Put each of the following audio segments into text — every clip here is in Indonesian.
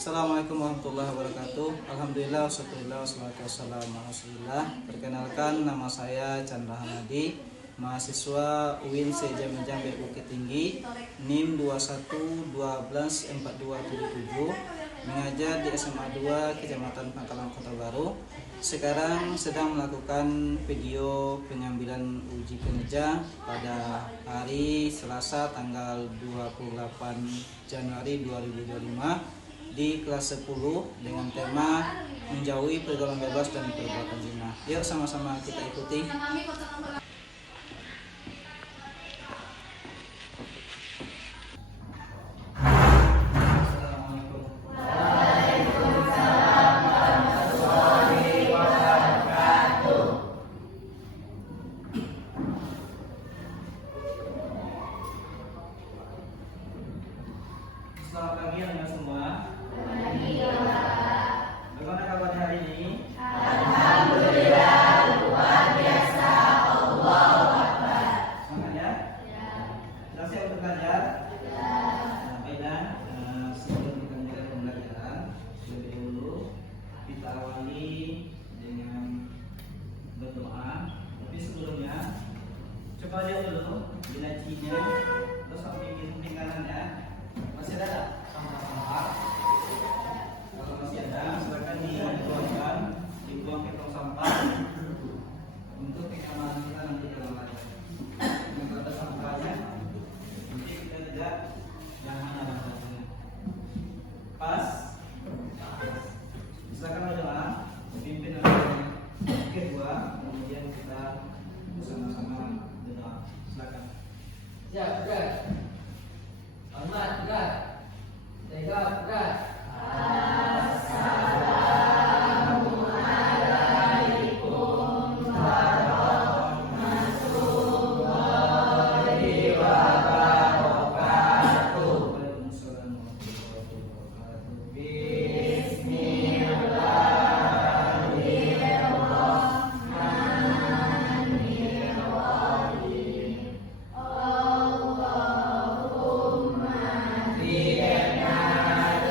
Assalamualaikum warahmatullahi wabarakatuh. Alhamdulillah, wassalatu wassalamu ala Rasulillah. Perkenalkan, nama saya Chandra Hamadi, mahasiswa UIN Sejaman Jambe Bukit Tinggi, NIM 21124277, mengajar di SMA 2 Kecamatan Pangkalan Kota Baru. Sekarang sedang melakukan video pengambilan uji kinerja pada hari Selasa tanggal 28 Januari 2025 di kelas 10 dengan tema menjauhi pergaulan bebas dan perbuatan zina. Yuk sama-sama kita ikuti. Selamat pagi anak semua. Bagaimana kabar hari ini? Alhamdulillah, luar biasa. Allahu Akbar. Semangat ya? Sudah siap untuk belajar? Baiklah, sebelum kita mulai pembelajaran, lebih dahulu kita awali dengan berdoa. Tapi sebelumnya, coba lihat dulu bilacinya, terus samping kanan ya. Masih ada sampah-sampah? Kalau masih ada, silakan dibuang ke tong sampah untuk kenyamanan kita nanti dalam hari. Kalau ada sampahnya, nanti kita tidak jangan ada sampahnya. Pas. Silakan berdoa, pimpin kedua, kemudian kita bersama-sama berdoa. Silakan. Siap, gerak. Hormat, gerak. Tegak, gerak. Assalamualaikum warahmatullahi wabarakatuh. Waalaikumsalam warahmatullahi wabarakatuh. Bismillahirrahmanirrahim. Allahumma zidna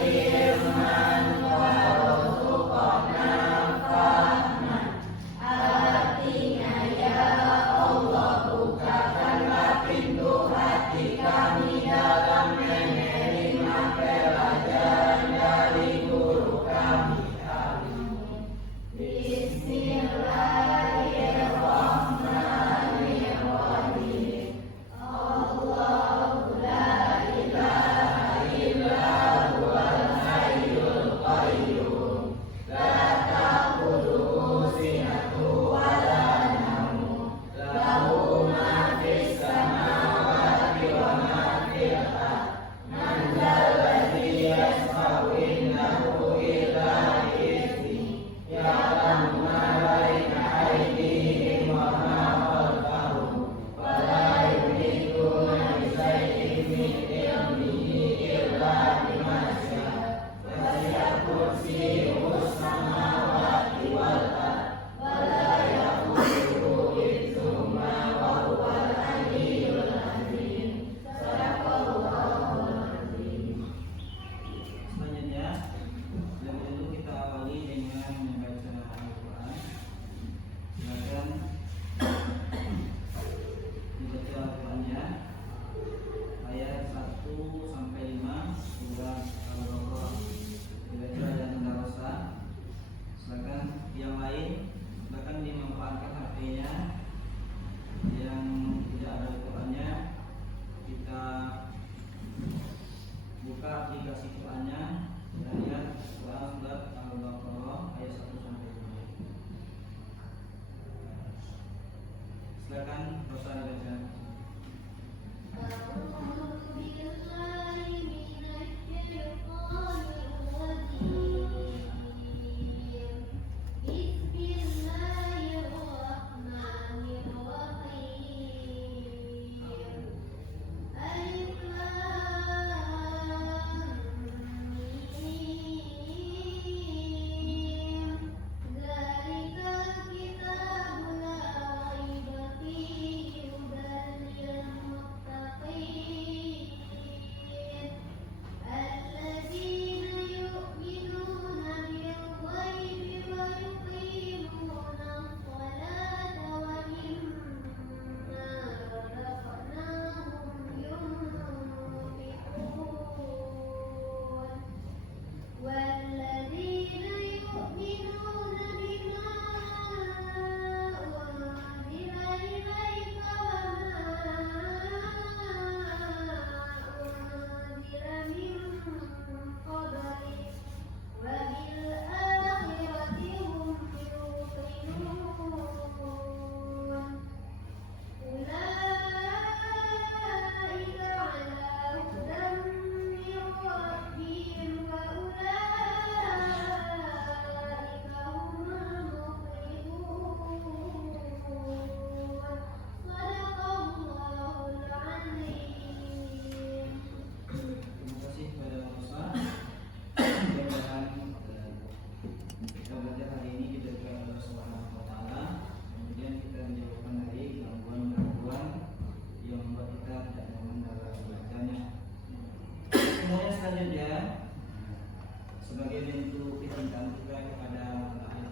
sebagai bentuk kecintaan kita kepada mata air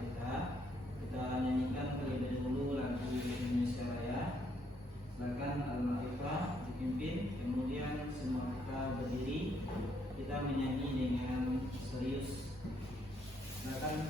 kita nyanyikan terlebih dahulu lagu Indonesia Raya. Silakan Al-Ma'rifah dipimpin, kemudian semua kita berdiri, kita menyanyi dengan serius. Silakan.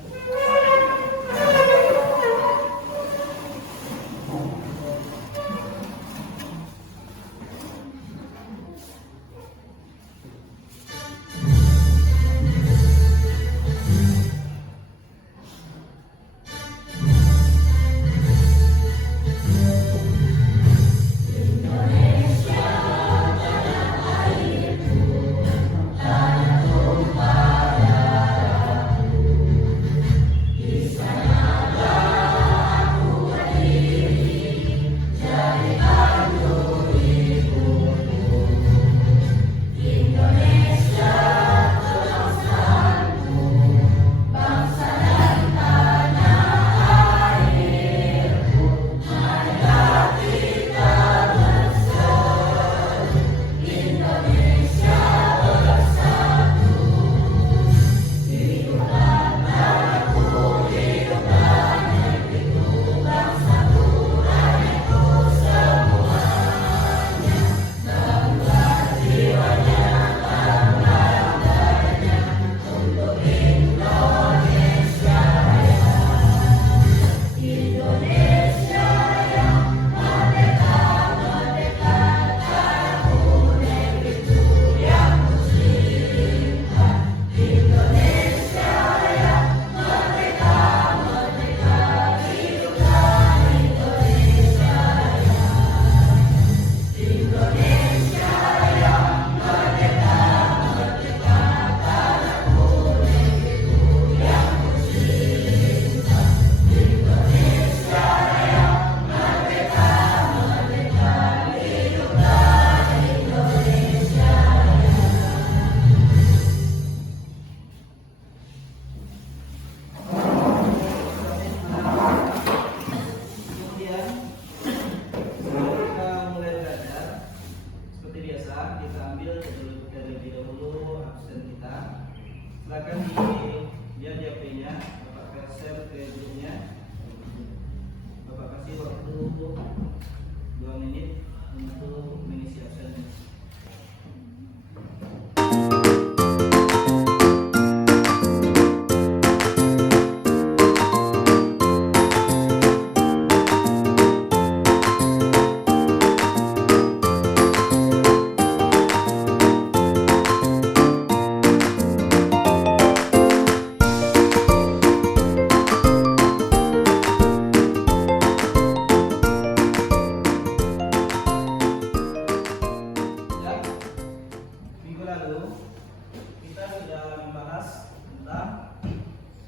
Silakan dia HP-nya, Bapak share ke grupnya. Bapak kasih waktu 2 menit untuk mengisi absennya.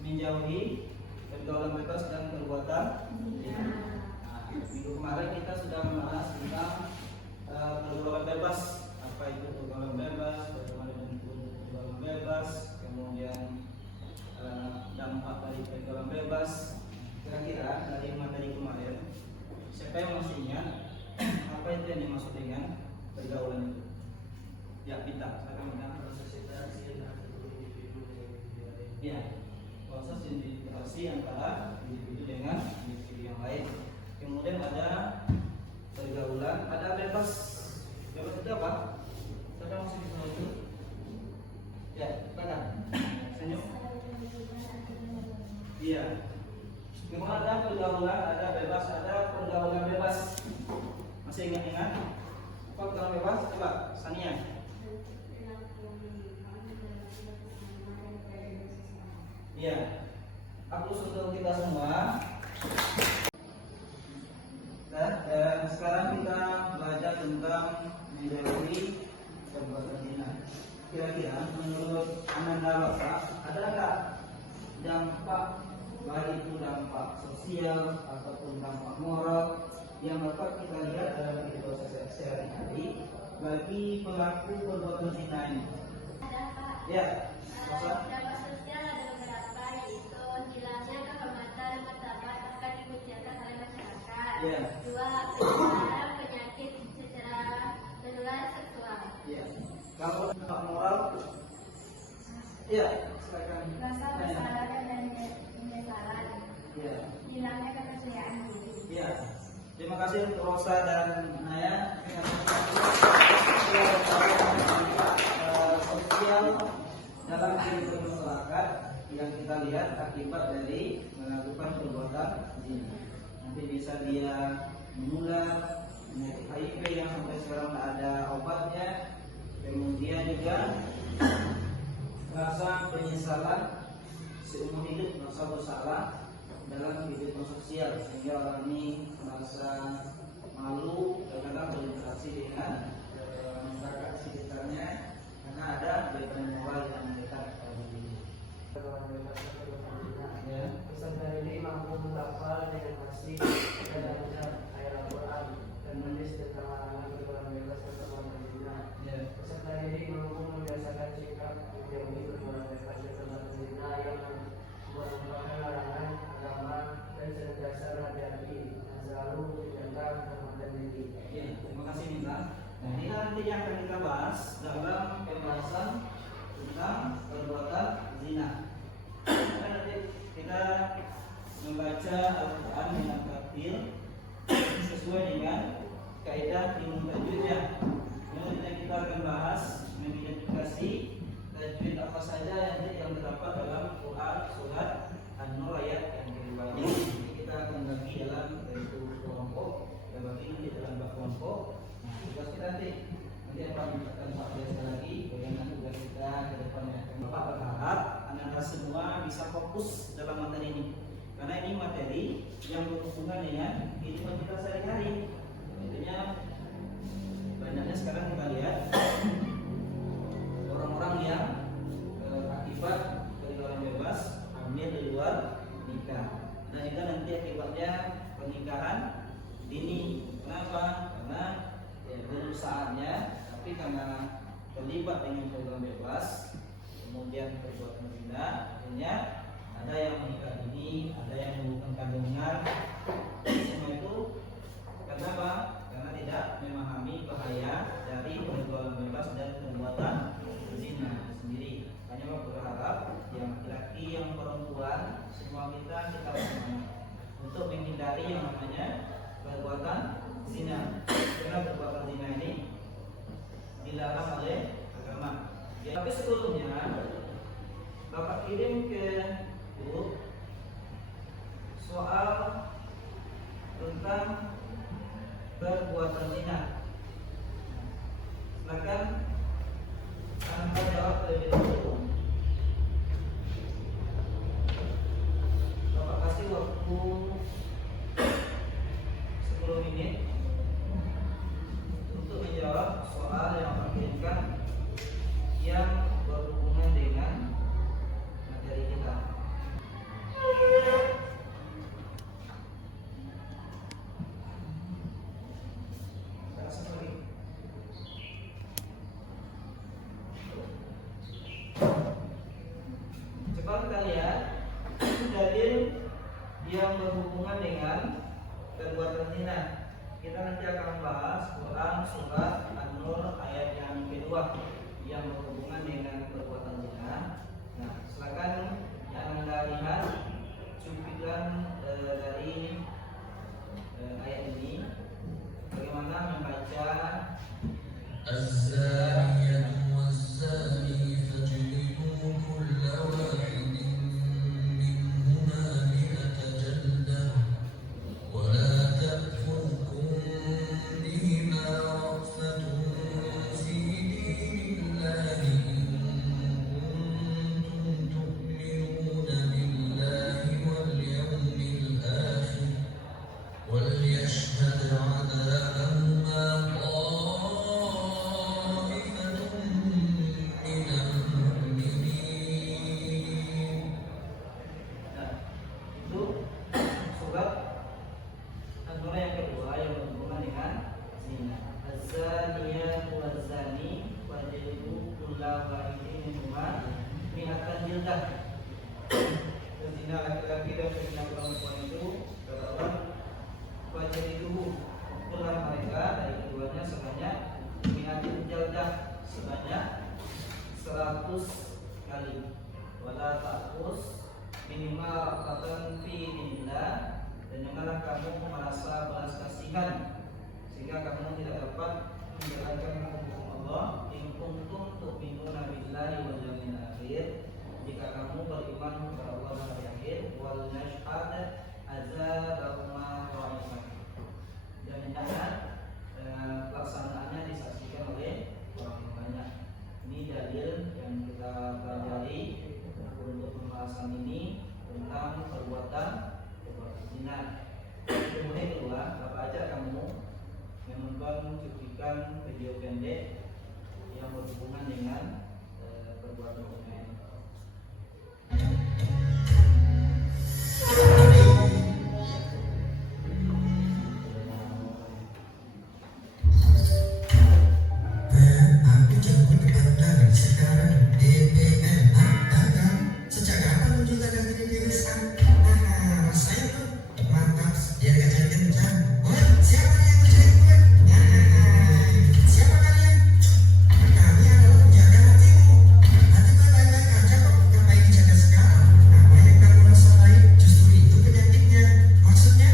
Menjauhi pergaulan bebas dan perbuatan zina. Minggu kemarin kita sudah membahas tentang pergaulan bebas. Apa itu pergaulan bebas, bagaimana bentuk pergaulan bebas, kemudian dampak dari pergaulan bebas. Kira-kira dari materi kemarin, siapa yang masih ingat apa itu yang dimaksud dengan pergaulan itu? Ya, kita akan mengenal ya, proses integrasi antara individu dengan individu yang lain. Kemudian ada pergaulan, ada bebas. Bebas itu apa? Siapa yang masih bisa itu? Ya, katakan. Senyum. Iya. Kemudian ada pergaulan, ada bebas, ada pergaulan bebas. Masih ingat-ingat? Apa pergaulan bebas? Coba, Sania. Iya, aku untuk kita semua. Dan sekarang kita belajar tentang menjauhi perbuatan zina. Kira-kira menurut Ananda Lasa, ada nggak dampak, baik itu dampak sosial ataupun dampak moral yang dapat kita lihat dalam kehidupan sehari-hari bagi pelaku perbuatan zina ini? Ya, Lasa. Yeah. 2. Penyebaran penyakit secara menular seksual. Yeah. Kalau dampak moral, Iya, silakan. Rasa bersalah dan penyesalan. Iya. Hilangnya kepercayaan diri. Iya. Terima kasih untuk Rosa dan Naya. Sosial dalam kehidupan masyarakat yang kita lihat akibat dari melakukan perbuatan zina. Nanti bisa dia menular penyakit HIV yang sampai sekarang tidak ada obatnya. Kemudian juga rasa penyesalan seumur hidup, merasa bersalah dalam kehidupan sosial sehingga orang ini merasa malu kadang berinteraksi dengan masyarakat sekitarnya karena ada beban moral yang mendekat pada diri. Peserta ini mampu menghafal dengan fasih dan lancar ayat Al-Quran dan menulis tentang larangan berbuat bebas dan perbuatan zina. Peserta ini mampu membiasakan sikap menjauhi berbuat bebas dan perbuatan zina yang merupakan larangan agama dan senantiasa berhati-hati dan selalu menjaga kehormatan diri. Ya, terima kasih Minta. Nah, ini nanti yang akan kita bahas dalam pembahasan tentang perbuatan zina. Nanti kita membaca Al-Quran dengan tartil sesuai dengan kaidah ilmu tajwidnya. Kemudian kita akan bahas mengidentifikasi tajwid apa saja yang terdapat dalam Quran surat An-Nur ayat yang kedua ini. Kita akan bagi dalam satu kelompok dan bagi nanti dalam dua kelompok. Nah, tugas kita nanti akan menunjukkan sekali lagi bagaimana tugas kita ke depannya. Bapak berharap anda semua bisa fokus dalam materi ini karena ini materi yang berhubungan dengan kehidupan kita sehari-hari. Tentunya banyaknya sekarang kita lihat orang-orang yang akibat pergaulan bebas hamil di luar nikah dan juga nanti akibatnya pernikahan dini. Kenapa? Karena berusahaannya tapi karena terlibat dengan pergaulan bebas kemudian perbuatan zina, akhirnya ada yang menikah dini, ada yang melakukan kandungan. Semua itu karena apa? Karena tidak memahami bahaya dari pergaulan bebas dan perbuatan zina sendiri. Hanya berharap yang laki-laki, yang perempuan, semua kita bersama untuk menghindari yang namanya perbuatan zina. Karena perbuatan zina ini dilarang oleh agama. Ya, tapi sebelumnya Bapak kirim ke grup soal tentang perbuatan zina. Silakan Anda jawab terlebih dahulu. Bapak kasih waktu 10 menit untuk menjawab soal yang Bapak kirimkan yang berhubungan dengan materi kita. Coba kita lihat dalil yang berhubungan dengan perbuatan zina. Kita nanti akan bahas Quran surat An-Nur ayat yang kedua yang berhubungan dengan perbuatan zina. Nah, silakan yang Anda lihat cuplikan dari ayat ini bagaimana membaca الزانية والزاني فاجلدوا كل واحد منهما 100 جلدة ولا تأخذكم بهما رأفة في دين الله إن كنتم تؤمنون بالله واليوم الآخر وليشهد عذابهما طائفة من المؤمنين. Nah, itu surat An-Nur yang kedua yang berhubungan dengan zina. Az-zaniyatu waz-zani fajlidu kulla wahidin minhuma 100 jildah. Zina laki-laki dan zina perempuan itu ketahuan fajlidu kulla mereka dari keduanya sebanyak 100 jildah, sebanyak 100 kali. wala ta'khus minimal rafatan fi dinillah, dan janganlah kamu merasa belas kasihan sehingga kamu tidak dapat menjalankan hukum Allah. In kuntum tu'minuna billahi wal yawmil akhir, jika kamu beriman kepada Allah dan hari akhir. Wal nashhad azabahuma qa'iman, dan hendaknya pelaksanaannya disaksikan oleh orang banyak. Ini dalil yang kita pelajari untuk pembahasan ini tentang perbuatan zina. Kemudian kedua, apa aja kamu menonton cuplikan video pendek yang berhubungan dengan perbuatan zina ini. Aku jemput kepada sekarang DPNA dagang. Sejak kapan muncul dagang ini di Wiskan? Nah, rasanya tuh mantap, dia gak kencang. Oh, siapa yang ngerjain gue? Nah, siapa kalian? Kami adalah penjaga hatimu. Hati gue baik-baik aja kok, ngapain dijaga segala? Apa yang kamu rasain? Justru itu penyakitnya. Maksudnya,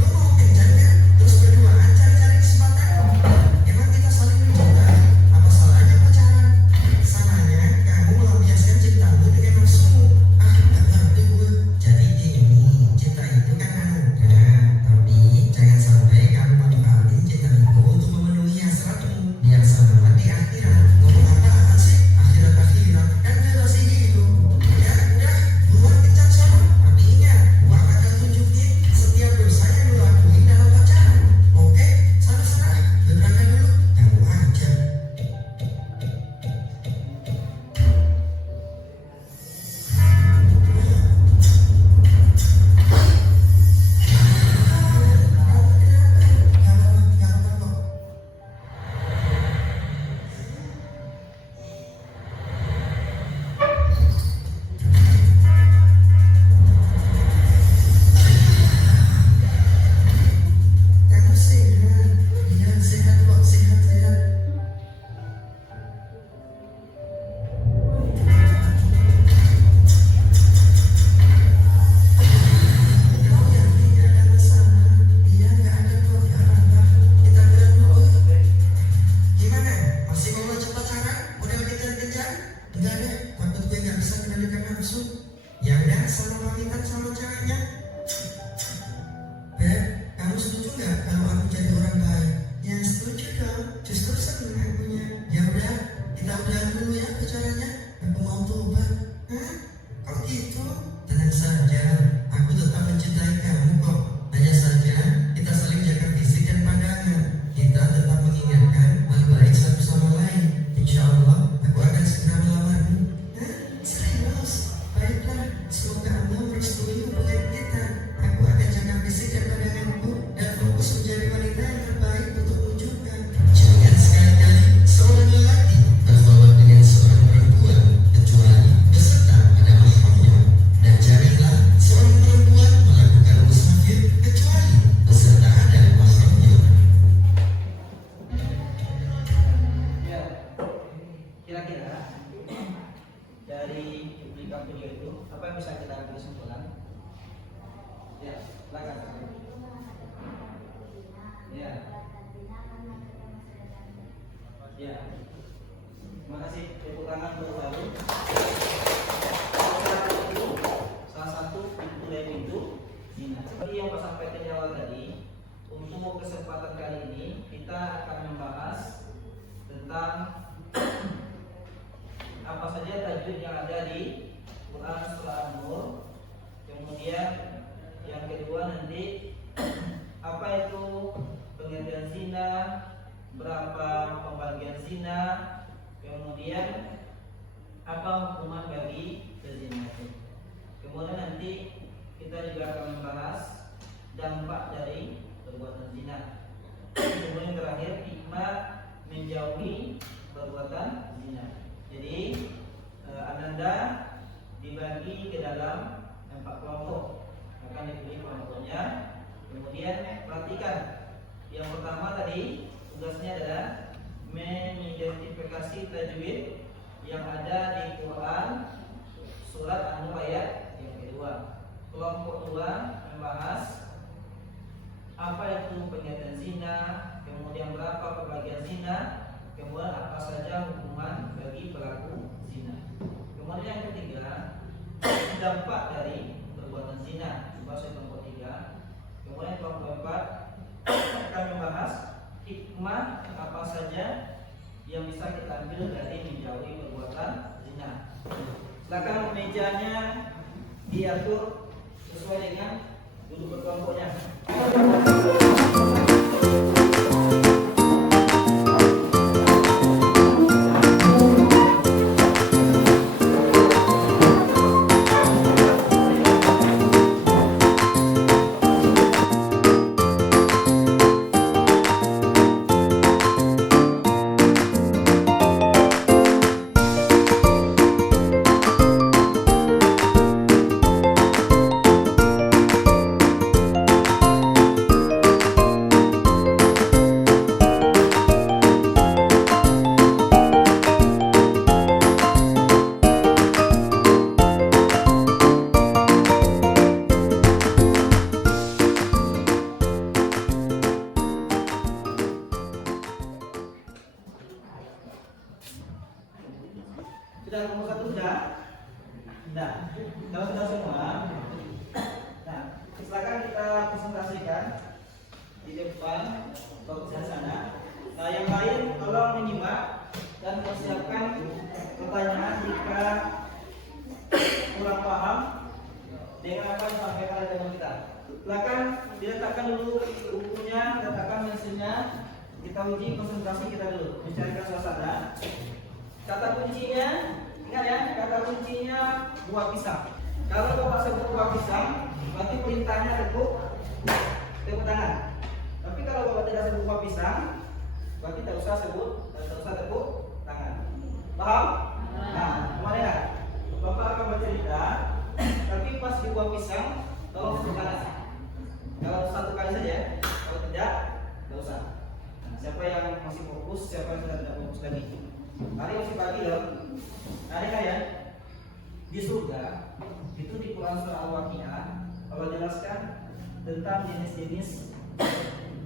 lu mau kencang kan? Terus berduaan cari-cari kesempatan. Emang kita saling mencintai? Apa salahnya pacaran? Salahnya kamu melampiaskan cintamu dengan nafsumu. Ah, gak ngerti gue. Jadi gini, cinta itu kan anugerah. Tapi jangan sampai kamu manfaatin cinta itu untuk memenuhi hasratmu. Biar selamat di akhirat. Ngomong apaan sih? Akhirat-akhirat kan jelas ini itu. Ya udah, buruan kencang sama. Tapi ingat, gua akan tunjukin setiap dosa yang lu lakuin dalam pacaran. Oke, sana-sana. Lu berangkat dulu. Ganggu aja. Gak apa-apa kok. Kamu sehat? Iya sehat kok, sehat-sehat. Kamu yakin gak ada masalah? Iya gak ada kok, gak apa-apa. Kita bilang dulu. Gimana? Masih mau lanjut pacaran? Udah kejar-kejar? Enggak deh, takut gue gak bisa kendalikan nafsu. Ya udah, sama pamitan sama ceweknya. Beb, kamu setuju nggak kalau aku jadi orang baik? Ya setuju dong, justru seneng akunya. Ya udah, kita udahan dulu ya pacarannya. Aku mau tobat. Hah? Kok gitu? Tenang saja, aku tetap mencintai kamu kok. Hanya saja kita saling jaga fisik dan pandangan. Kita tetap mengingatkan hal baik satu sama lain. Insya Allah, aku akan segera melamarmu. Hah? Serius? Baiklah, semoga Allah merestui hubungan kita. Aku akan jaga fisik dan pandanganku dan fokus menjadi wanita yang terbaik untuk wujudkan. Jangan sekali-kali seorang lelaki bertolak dengan seorang perempuan kecuali beserta ada mahramnya. Dan janganlah seorang perempuan melakukan musafir kecuali beserta ada mahramnya. Ya, kira-kira dari cuplikan video itu apa yang bisa kita ambil kesimpulan? Ya, silakan. Ya. Ya. Terima kasih. Tepuk tangan untuk Baru. Salah satu pintu dari pintu zina. Seperti yang saya sampaikan di awal tadi, untuk kesempatan kali ini kita akan membahas tentang apa saja tajwid yang ada di Quran surah An-Nur. Kemudian yang kedua nanti apa itu pengertian zina, berapa pembagian zina, kemudian apa hukuman bagi pezina itu. Kemudian nanti kita juga akan membahas dampak dari perbuatan zina. Kemudian terakhir hikmah menjauhi perbuatan zina. Jadi Ananda dibagi ke dalam 4 kelompok, akan dipilih kelompoknya. Kemudian perhatikan, yang pertama tadi tugasnya adalah mengidentifikasi tajwid yang ada di Quran dampak dari perbuatan zina. Bahasa kelompok 3. Kemudian kelompok 4 akan membahas hikmah apa saja yang bisa kita ambil dari menjauhi perbuatan zina. Silakan mejanya diatur sesuai dengan duduk berkelompoknya. Sudah nomor 1 sudah? Nah, kalau sudah semua, nah silakan kita presentasikan di depan fokus di sana. Nah, yang lain tolong menyimak dan persiapkan pertanyaan jika kurang paham dengan apa yang disampaikan oleh teman kita. Silakan diletakkan dulu bukunya, letakkan mesinnya, kita uji konsentrasi kita dulu, mencarikan suasana. Kata kuncinya, ingat ya, kata kuncinya buah pisang. Kalau Bapak sebut buah pisang, berarti perintahnya tepuk tangan. Tapi kalau Bapak tidak sebut buah pisang, berarti tidak usah tepuk tangan. Paham? Nah, kemarin ya, Bapak akan bercerita, tapi pas di buah pisang, tolong tepuk tangan. Kalau satu kali saja, kalau tidak usah. Nah, siapa yang masih fokus, siapa yang sudah tidak fokus lagi. Hari masih pagi loh. Nah, ya, di surga itu di Quran surah Al-Waqiah Allah jelaskan tentang jenis-jenis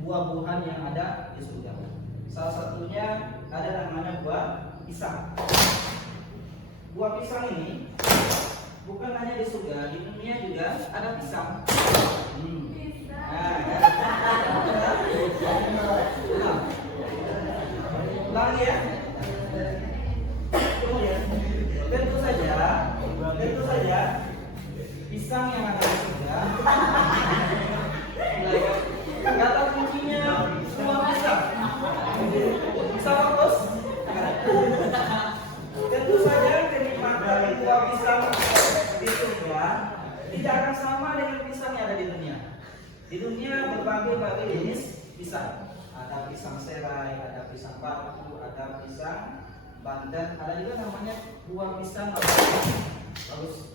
buah-buahan yang ada di surga. Salah satunya ada namanya buah pisang. Buah pisang ini bukan hanya di surga, di dunia juga ada pisang. Ulangi ya. Tentu saja pisang yang ada di surga. Kata kuncinya semua pisang. Bisa fokus? Tentu saja kenikmatan buah pisang di surga tidak akan sama dengan pisang yang ada di dunia. Di dunia berbagai jenis pisang. Ada pisang serai, ada pisang batu, ada pisang Banten, ada juga namanya buah pisang bagus.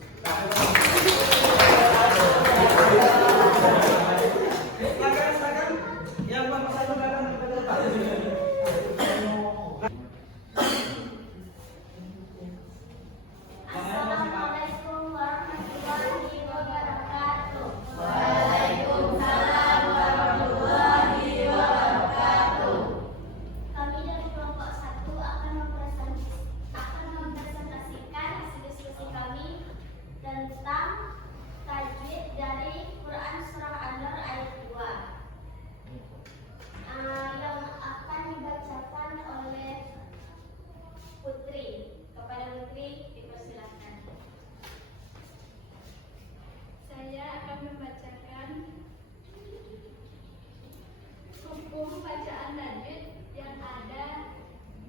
Silakan yang Bapak saya silakan ke depan. Assalamualaikum warahmatullahi wabarakatuh. Waalaikumsalam warahmatullahi wabarakatuh. Kami dari kelompok 1 akan mempresentasikan hasil diskusi kami tentang tajwid dari Quran surah An-Nur ayat 2 yang akan dibacakan oleh Putri. Kepada Putri dipersilakan. Saya akan membacakan hukum bacaan tajwid yang ada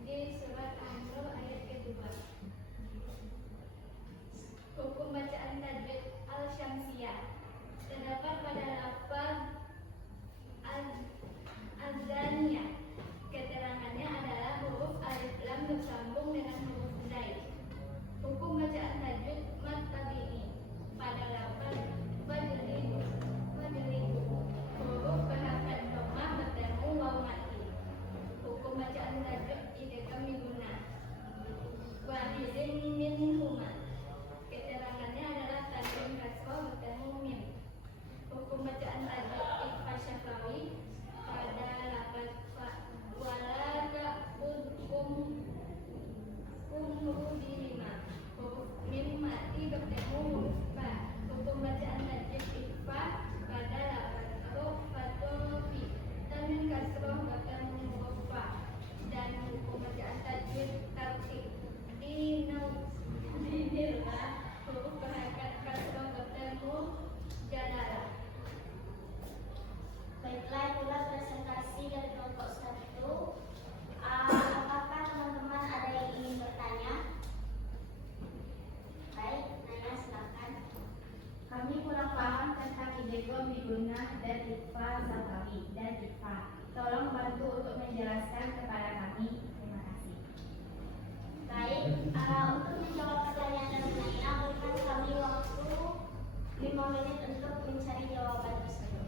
di surat An-Nur ayat kedua. Hukum bacaan tajwid al-syamsiyah terdapat pada lafaz az-zaniyah. Keterangannya adalah huruf alif lam bersambung dengan huruf zaid. Hukum bacaan tajwid mad tabi'i pada lafaz fajribu. Huruf berharokat dhammah bertemu waw mati. Hukum bacaan tajwid idgham minhunna. Wahidin minhuma. Keterangannya adalah tanwin kasroh bertemu mim. Hukum bacaan tajwid ikhfa syafawi pada lafaz fa Ideko Miguna dan Iqfa Sabawi dan Iqfa. Tolong bantu untuk menjelaskan kepada kami. Terima kasih. Baik, untuk menjawab pertanyaan dan pertanyaan, berikan kami waktu 5 menit untuk mencari jawaban tersebut.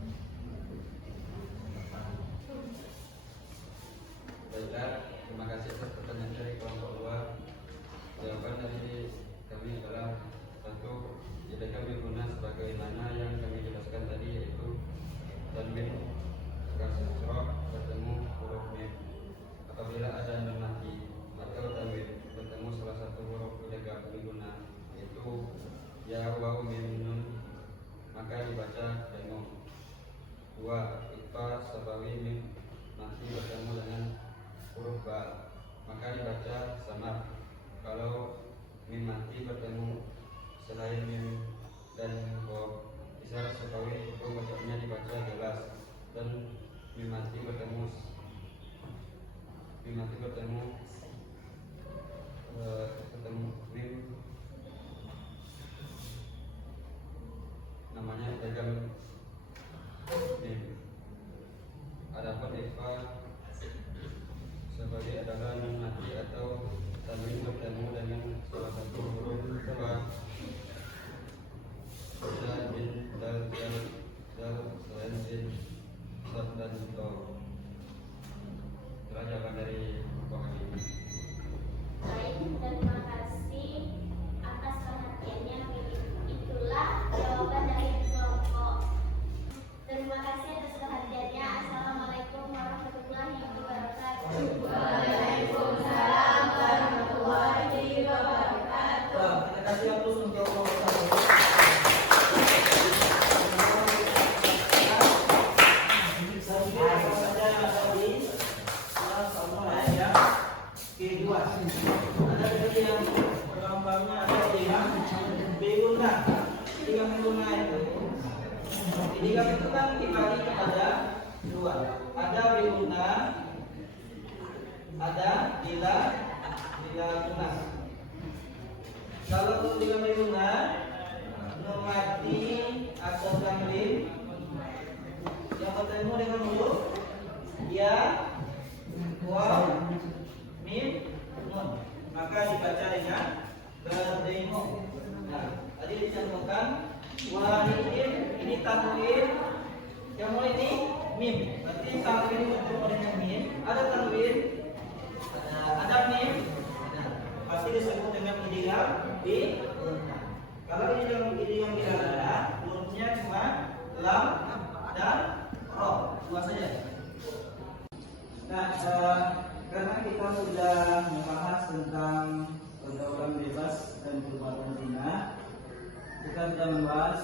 Baiklah, terima kasih atas pertanyaan dari kelompok 2. Jawaban dari kami adalah satu, IDK Miguna sebagaimana yang kami jelaskan tadi, yaitu tanwin kasroh bertemu huruf mim. Apabila ada nun mati atau tanwin bertemu salah satu huruf IDK Miguna, yaitu ya, waw, mim, nun, maka dibaca demo. 2. Iqfa Sabawi mim mati bertemu dengan huruf ba, maka dibaca samar. Kalau mim mati bertemu selain mim dan waw, Ishaq Sabawi itu bacanya dibaca jelas. Dan mim mati bertemu mim namanya dagang mim. Adapun Iqfa sebagai adalah nun mati atau tanwin bertemu dengan salah satu huruf ba, ya, bin, dal, selain sin, sad, dan to. Itulah jawaban dari kelompok ini. Baik, terima kasih atas perhatiannya. Itulah jawaban dari kelompok. Terima kasih atas perhatiannya. Assalamualaikum warahmatullahi wabarakatuh. Waalaikumsalam warahmatullahi wabarakatuh. Kita kasih aplaus untuk kelompok 1. Ada dari yang gambarnya ada yang Miguna. Tiga Miguna itu. Tiga itu kan dibagi kepada 2. Ada Miguna, ada bila guna. Kalau tiga Miguna, nun mati atau tanwin yang bertemu dengan huruf ya, waw, mim, nun, maka dibaca dengan berdemo. Nah, tadi dicantumkan wahidin, ini tanwin, yang mulai ini mim. Berarti tanwin bertemu dengan mim. Ada tanwin, ada mim, pasti disebut dengan idgham bi. Kalau idgham tidak ada, hurufnya cuma lam dan ro, 2 saja. Nah, karena kita sudah membahas tentang pergaulan bebas dan perbuatan zina, kita sudah membahas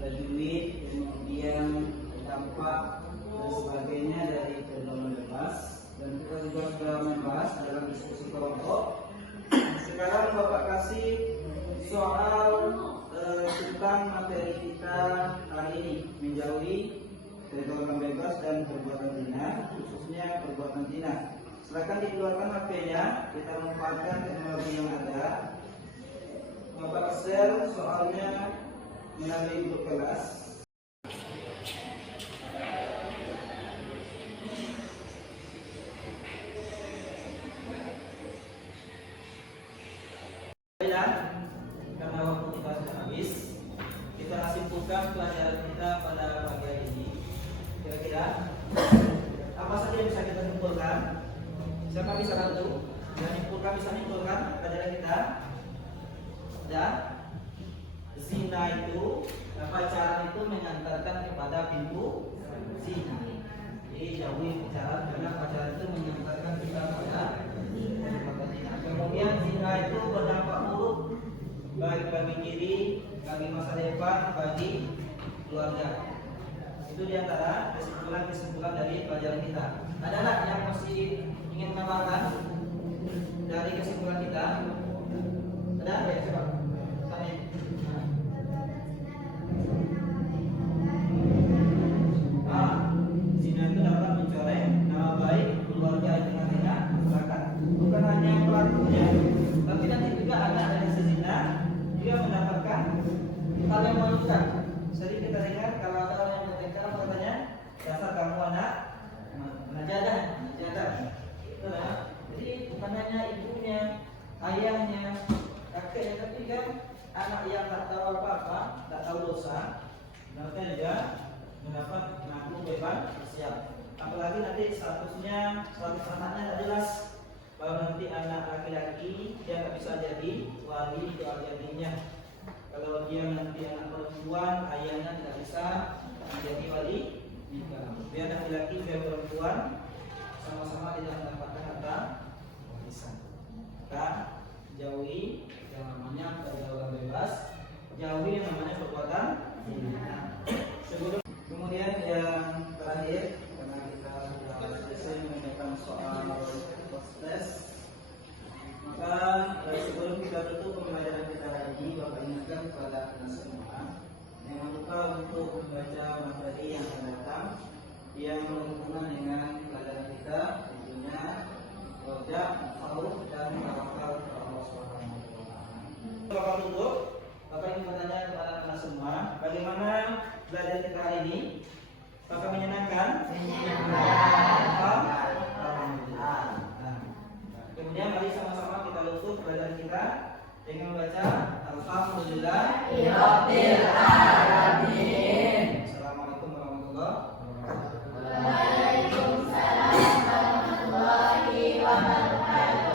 tajwid, kemudian dampak dan sebagainya dari pergaulan bebas, dan kita juga sudah membahas dalam diskusi kelompok. Sekarang Bapak kasih soal tentang materi kita hari ini, menjauhi pergaulan bebas dan perbuatan zina, khususnya perbuatan zina. Silakan dikeluarkan HP-nya, kita memanfaatkan teknologi yang ada. Bapak share soalnya melalui grup kelas. Karena waktu kita sudah habis, kita simpulkan pelajaran kita pada pagi hari ini. Kira-kira apa saja yang bisa kita simpulkan? Siapa bisa bantu? Bisa menyimpulkan pelajaran kita. Dan zina itu, pacaran itu mengantarkan kepada pintu zina. Jadi jauhi pacaran, karena pacaran itu mengantarkan kita kepada perbuatan zina. Kemudian zina itu berdampak buruk baik bagi diri, bagi masa depan, bagi keluarga. Itu diantara kesimpulan dari pelajaran kita. Adalah yang masih ingin menambahkan dari kesimpulan kita? Ada? Ya, coba. Zina itu dapat mencoreng nama baik keluarga di tengah-tengah masyarakat. Bukan hanya pelakunya, tapi nanti juga ada dari zina dia mendapatkan hal yang memalukan. sering kita dengar kalau ada orang yang bertengkar apa katanya? Dasar kamu anak najadah. Itu lah. Jadi bukan hanya ibunya, ayahnya, kakeknya, tapi kan anak yang tak tahu apa-apa, tak tahu dosa, mereka juga mendapat menanggung beban sosial. Apalagi nanti statusnya, status anaknya tak jelas. Kalau nanti anak laki-laki dia tak bisa jadi wali atau jadinya. Kalau dia nanti anak perempuan, ayahnya tidak bisa menjadi wali nikah. Biar laki-laki, biar perempuan sama-sama tidak mendapatkan harta warisan. Maka jauhi yang namanya pergaulan bebas, jauhi yang namanya perbuatan zina. Kemudian yang terakhir, karena kita sudah selesai menanyakan soal tes, maka sebelum kita tutup pembelajaran kita hari ini, Bapak ingatkan kepada kita semua jangan lupa untuk membaca materi yang akan datang yang berhubungan dengan pelajaran kita, tentunya rojak, taruh, dan tawakal kepada Allah Subhanahu wa Ta'ala. Bapak tutup, Bapak ingin bertanya kepada kita semua, bagaimana belajar kita hari ini? Apakah menyenangkan? Alhamdulillah. Nah, kemudian mari sama-sama kita tutup pelajaran kita dengan membaca Alhamdulillah.